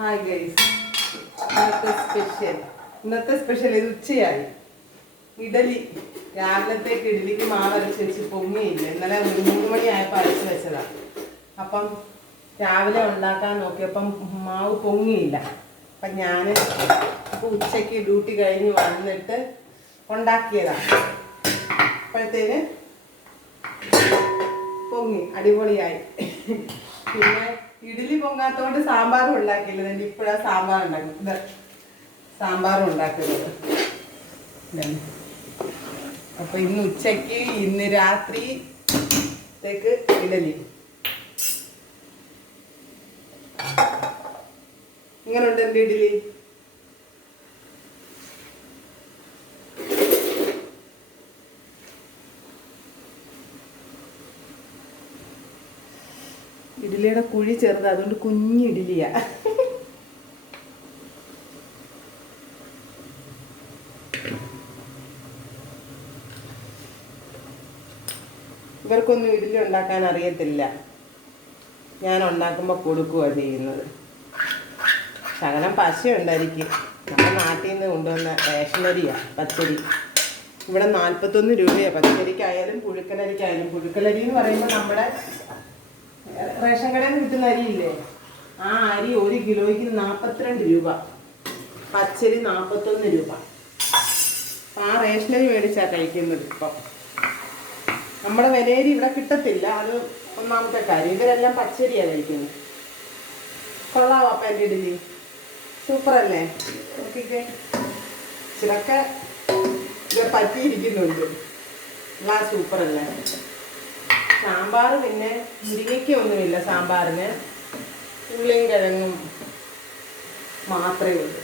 Hi guys, ഇന്നത്തെ special ഇത് ഉച്ചയായി. ഇഡലി രാവിലത്തേക്ക് ഇഡലിക്ക് മാവ് അരച്ച് വെച്ച് പൊങ്ങിയില്ല. ഇന്നലെ 3 മണിയായപ്പോൾ അരച്ച് വെച്ചതാണ്. അപ്പം രാവിലെ ഉണ്ടാക്കാൻ നോക്കിയപ്പം മാവ് പൊങ്ങിയില്ല. അപ്പം ഞാൻ ഇപ്പോൾ ഉച്ചയ്ക്ക് ഡ്യൂട്ടി കഴിഞ്ഞ് വന്നിട്ട് ഉണ്ടാക്കിയതാണ്. അപ്പോഴത്തേന് പൊങ്ങി, അടിപൊളിയായി. പിന്നെ ഇഡലി പൊങ്ങാത്തോണ്ട് സാമ്പാറും ഉണ്ടാക്കിയില്ല. ഞാൻ ഇപ്പോഴാണ് സാമ്പാറും ഉണ്ടാക്കുന്നത്. അപ്പൊ ഇന്ന് ഉച്ചയ്ക്ക് ഇന്ന് രാത്രിത്തേക്ക് ഇഡലി. ഇങ്ങനെയുണ്ട് എൻ്റെ ഇഡലി. ഇഡലിയുടെ കുഴി ചെറുത്, അതുകൊണ്ട് കുഞ്ഞു ഇഡലിയാ. ഇവർക്കൊന്നും ഇഡലി ഉണ്ടാക്കാൻ അറിയത്തില്ല. ഞാൻ ഉണ്ടാക്കുമ്പോൾ കൊടുക്കുകയാണ് ചെയ്യുന്നത്. ശകലം പശയുണ്ടായിരിക്കും. നമ്മുടെ നാട്ടിൽ നിന്ന് കൊണ്ടുവന്ന റേഷനരിയാണ് പച്ചരി. ഇവിടെ 41 രൂപയാണ് പച്ചരിക്കായാലും പുഴുക്കലരിക്കായാലും. പുഴുക്കലരി എന്ന് പറയുമ്പോൾ നമ്മുടെ റേഷൻ കടയിൽ നിന്ന് കിട്ടുന്ന അരിയില്ലേ, ആ അരി 1 കിലോയ്ക്ക് 42 രൂപ, പച്ചരി 41 രൂപ. അപ്പം ആ റേഷനരി മേടിച്ചാണ് കഴിക്കുന്നത്. ഇപ്പം നമ്മുടെ വിലയരി ഇവിടെ കിട്ടത്തില്ല, അത് ഒന്നാമത്തെ കാര്യം. ഇവരെല്ലാം പച്ചരിയാണ് കഴിക്കുന്നത്. കൊള്ളാവോ അപ്പം എൻ്റെ ഇഡലി? സൂപ്പറല്ലേ? നോക്കിക്കേ, ചിലക്കെ ഇത് പറ്റിയിരിക്കുന്നുണ്ട്. എല്ലാം സൂപ്പറല്ലേ? സാമ്പാർ പിന്നെ മുരിങ്ങയ്ക്കൊന്നുമില്ല. സാമ്പാറിന് ഉള്ളിയും കിഴങ്ങും മാത്രമേ ഉള്ളൂ.